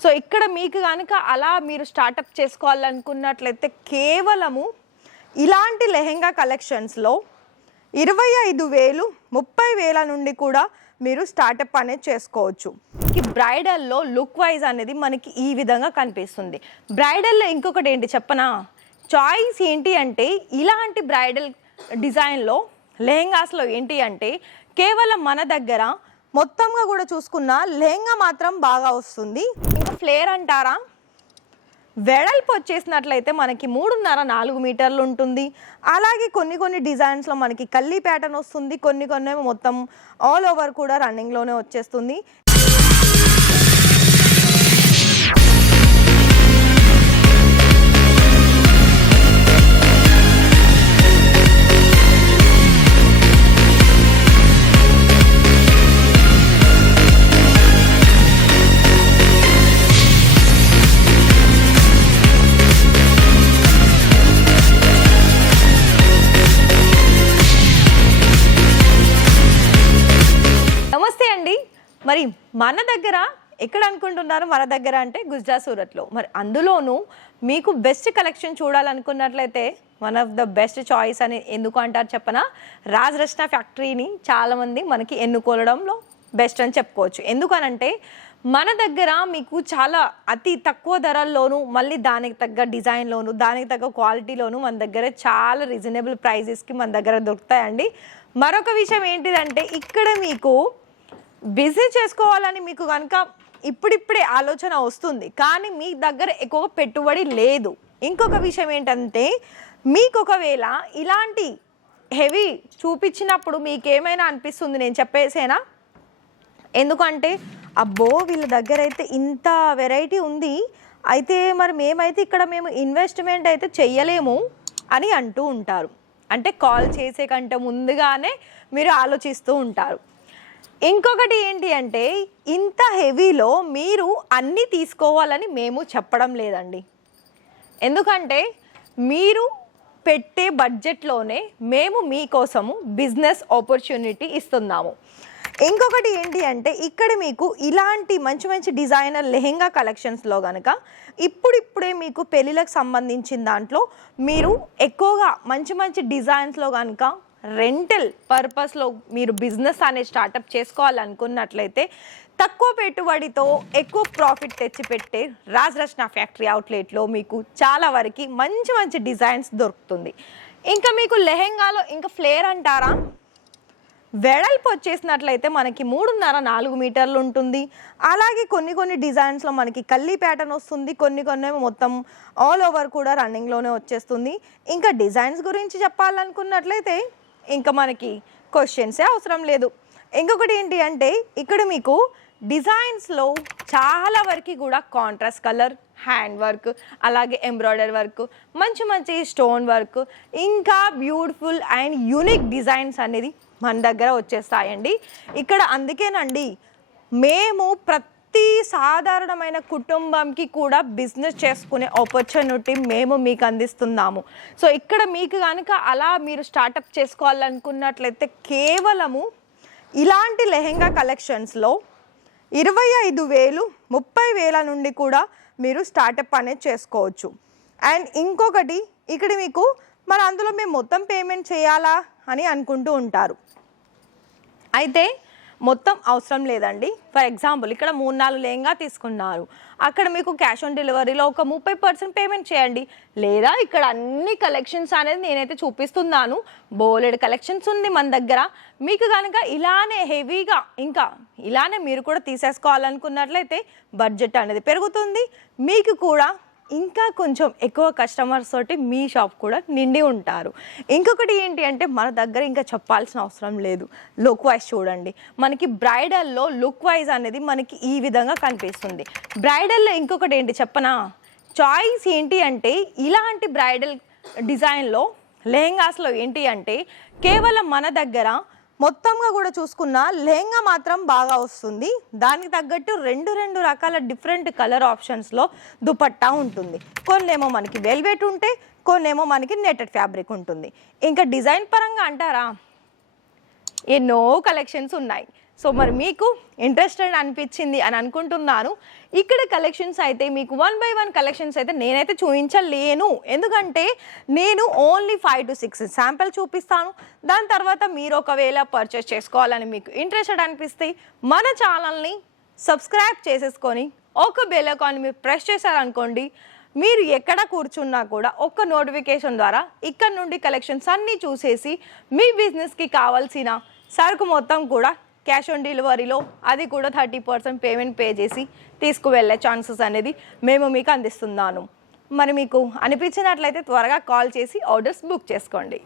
So ఇక్కడ మీకు కనుక అలా మీరు స్టార్టప్ చేసుకోవాలనుకున్నట్లయితే కేవలము ఇలాంటి లెహెంగా కలెక్షన్స్లో ఇరవై ఐదు వేలు ముప్పై వేల నుండి కూడా మీరు స్టార్టప్ అనేది చేసుకోవచ్చు. ఈ బ్రైడల్లో లుక్ వైజ్ అనేది మనకి ఈ విధంగా కనిపిస్తుంది. బ్రైడల్లో ఇంకొకటి ఏంటి చెప్పనా? చాయిస్ ఏంటి అంటే ఇలాంటి బ్రైడల్ డిజైన్లో లెహెంగాస్లో ఏంటి అంటే కేవలం మన దగ్గర మొత్తంగా కూడా చూసుకున్న లెహెంగా మాత్రం బాగా వస్తుంది. ఫ్లేర్ అంటారా? వెడల్పు వచ్చేసినట్లయితే మనకి మూడున్నర నాలుగు మీటర్లు ఉంటుంది. అలాగే కొన్ని కొన్ని డిజైన్స్లో మనకి కల్లీ ప్యాటర్న్ వస్తుంది కొన్ని కొన్ని మొత్తం ఆల్ ఓవర్ కూడా రన్నింగ్లోనే వచ్చేస్తుంది. మరి మన దగ్గర ఎక్కడ అనుకుంటున్నారు? మన దగ్గర అంటే గుజరాత్ సూరత్లో. మరి అందులోనూ మీకు best collection చూడాలనుకున్నట్లయితే one of the best choice అని ఎందుకు అంటారు చెప్పనా? రాజరచన ఫ్యాక్టరీని చాలామంది మనకి ఎన్నుకోవడంలో బెస్ట్ అని చెప్పుకోవచ్చు. ఎందుకనంటే మన దగ్గర మీకు చాలా అతి తక్కువ ధరల్లోనూ మళ్ళీ దానికి తగ్గ డిజైన్లోను దానికి తగ్గ క్వాలిటీలోను మన దగ్గర చాలా రీజనబుల్ ప్రైజెస్కి మన దగ్గర దొరుకుతాయండి. మరొక విషయం ఏంటిదంటే ఇక్కడ మీకు బిజీ చేసుకోవాలని మీకు కనుక ఇప్పుడిప్పుడే ఆలోచన వస్తుంది కానీ మీ దగ్గర ఎక్కువ పెట్టుబడి లేదు. ఇంకొక విషయం ఏంటంటే మీకు ఒకవేళ ఇలాంటి హెవీ చూపించినప్పుడు మీకేమైనా అనిపిస్తుంది నేను చెప్పేసేనా? ఎందుకంటే అబ్బో వీళ్ళ దగ్గర అయితే ఇంత వెరైటీ ఉంది అయితే మరి మేమైతే ఇక్కడ మేము ఇన్వెస్ట్మెంట్ అయితే చెయ్యలేము అని అంటూ ఉంటారు. అంటే కాల్ చేసే కంటే ముందుగానే మీరు ఆలోచిస్తూ ఉంటారు. ఇంకొకటి ఏంటి అంటే ఇంత హెవీలో మీరు అన్నీ తీసుకోవాలని మేము చెప్పడం లేదండి. ఎందుకంటే మీరు పెట్టే బడ్జెట్లోనే మేము మీకోసము బిజినెస్ ఆపర్చునిటీ ఇస్తున్నాము. ఇంకొకటి ఏంటి అంటే ఇక్కడ మీకు ఇలాంటి మంచి మంచి డిజైనర్ లెహెంగా కలెక్షన్స్లో కనుక ఇప్పుడిప్పుడే మీకు పెళ్ళిళ్ళకి సంబంధించిన దాంట్లో మీరు ఎక్కువగా మంచి మంచి డిజైన్స్లో కనుక రెంటల్ పర్పస్లో మీరు బిజినెస్ అనే స్టార్టప్ చేసుకోవాలనుకున్నట్లయితే తక్కువ పెట్టుబడితో ఎక్కువ ప్రాఫిట్ తెచ్చిపెట్టే రాజరచన ఫ్యాక్టరీ అవుట్లెట్లో మీకు చాలా వరకు మంచి మంచి డిజైన్స్ దొరుకుతుంది. ఇంకా మీకు లెహెంగాలో ఇంకా ఫ్లేర్ అంటారా? వెడల్పు వచ్చేసినట్లయితే మనకి మూడున్నర నాలుగు మీటర్లు ఉంటుంది. అలాగే కొన్ని కొన్ని డిజైన్స్లో మనకి కల్లీ ప్యాటర్న్ వస్తుంది. కొన్ని కొన్ని మొత్తం ఆల్ ఓవర్ కూడా రన్నింగ్లోనే వచ్చేస్తుంది. ఇంకా డిజైన్స్ గురించి చెప్పాలనుకున్నట్లయితే ఇంకా మనకి క్వశ్చన్సే అవసరం లేదు. ఇంకొకటి ఏంటి అంటే ఇక్కడ మీకు డిజైన్స్లో చాలా వరకు కూడా కాంట్రాస్ట్ కలర్ హ్యాండ్ వర్క్ అలాగే ఎంబ్రాయిడరీ వర్క్ మంచి మంచి స్టోన్ వర్క్ ఇంకా బ్యూటిఫుల్ అండ్ యూనిక్ డిజైన్స్ అనేది మన దగ్గర వచ్చేస్తాయండి. ఇక్కడ అందుకేనండి మేము ప్రతి ప్రతి సాధారణమైన కుటుంబంకి కూడా బిజినెస్ చేసుకునే ఆపర్చునిటీ మేము మీకు అందిస్తున్నాము. సో ఇక్కడ మీకు కనుక అలా మీరు స్టార్టప్ చేసుకోవాలనుకున్నట్లయితే కేవలము ఇలాంటి లెహెంగా కలెక్షన్స్లో ఇరవై ఐదు వేలు ముప్పై వేల నుండి కూడా మీరు స్టార్టప్ అనేది చేసుకోవచ్చు. అండ్ ఇంకొకటి ఇక్కడ మీకు మరి అందులో మేము మొత్తం పేమెంట్ చేయాలా అని అనుకుంటూ ఉంటారు. అయితే మొత్తం అవసరం లేదండి. ఫర్ ఎగ్జాంపుల్ ఇక్కడ మూడు నాలుగు లేంగా తీసుకున్నారు. అక్కడ మీకు క్యాష్ ఆన్ డెలివరీలో ఒక ముప్పై పర్సెంట్ పేమెంట్ చేయండి. లేదా ఇక్కడ అన్ని కలెక్షన్స్ అనేది నేనైతే చూపిస్తున్నాను. బోలెడ్ కలెక్షన్స్ ఉంది మన దగ్గర. మీకు కనుక ఇలానే హెవీగా ఇంకా ఇలానే మీరు కూడా తీసేసుకోవాలనుకున్నట్లయితే బడ్జెట్ అనేది పెరుగుతుంది. మీకు కూడా ఇంకా కొంచెం ఎక్కువ కస్టమర్స్ తోటి మీ షాప్ కూడా నిండి ఉంటారు. ఇంకొకటి ఏంటి అంటే మన దగ్గర ఇంకా చెప్పాల్సిన అవసరం లేదు. లుక్ వైజ్ చూడండి. మనకి బ్రైడల్లో లుక్ వైజ్ అనేది మనకి ఈ విధంగా కనిపిస్తుంది. బ్రైడల్లో ఇంకొకటి ఏంటి చెప్పనా? చాయిస్ ఏంటి అంటే ఇలాంటి బ్రైడల్ డిజైన్లో లెహెంగాస్లో ఏంటి అంటే కేవలం మన దగ్గర మొత్తంగా కూడా చూసుకున్న లెహంగా మాత్రం బాగా వస్తుంది. దానికి తగ్గట్టు రెండు రెండు రకాల డిఫరెంట్ కలర్ ఆప్షన్స్లో దుపట్టా ఉంటుంది. కొన్నేమో మనకి వెల్వెట్ ఉంటే కొన్నేమో మనకి నెటెడ్ ఫ్యాబ్రిక్ ఉంటుంది. ఇంకా డిజైన్ పరంగా అంటారా? ఎన్నో కలెక్షన్స్ ఉన్నాయి. సో మరి మీకు ఇంట్రెస్టెడ్ అనిపించింది అని అనుకుంటున్నాను. ఇక్కడ కలెక్షన్స్ అయితే మీకు వన్ బై వన్ కలెక్షన్స్ అయితే నేనైతే చూపించలేను ఎందుకంటే నేను only five to six sample చూపిస్తాను. దాని తర్వాత మీరు ఒకవేళ పర్చేస్ చేసుకోవాలని మీకు ఇంట్రెస్టెడ్ అనిపిస్తే మన ఛానల్ని సబ్స్క్రైబ్ చేసేసుకొని ఒక బెల్ ఐకాన్ మీరు ప్రెస్ చేశారనుకోండి మీరు ఎక్కడ కూర్చున్నా కూడా ఒక్క నోటిఫికేషన్ ద్వారా ఇక్కడ నుండి కలెక్షన్స్ అన్నీ చూసేసి మీ బిజినెస్కి కావాల్సిన సరుకు మొత్తం కూడా క్యాష్ ఆన్ డెలివరీలో అది కూడా థర్టీ పర్సెంట్ పేమెంట్ పే చేసి తీసుకువెళ్ళే ఛాన్సెస్ అనేది మేము మీకు అందిస్తున్నాను. మరి మీకు అనిపించినట్లయితే త్వరగా కాల్ చేసి ఆర్డర్స్ బుక్ చేసుకోండి.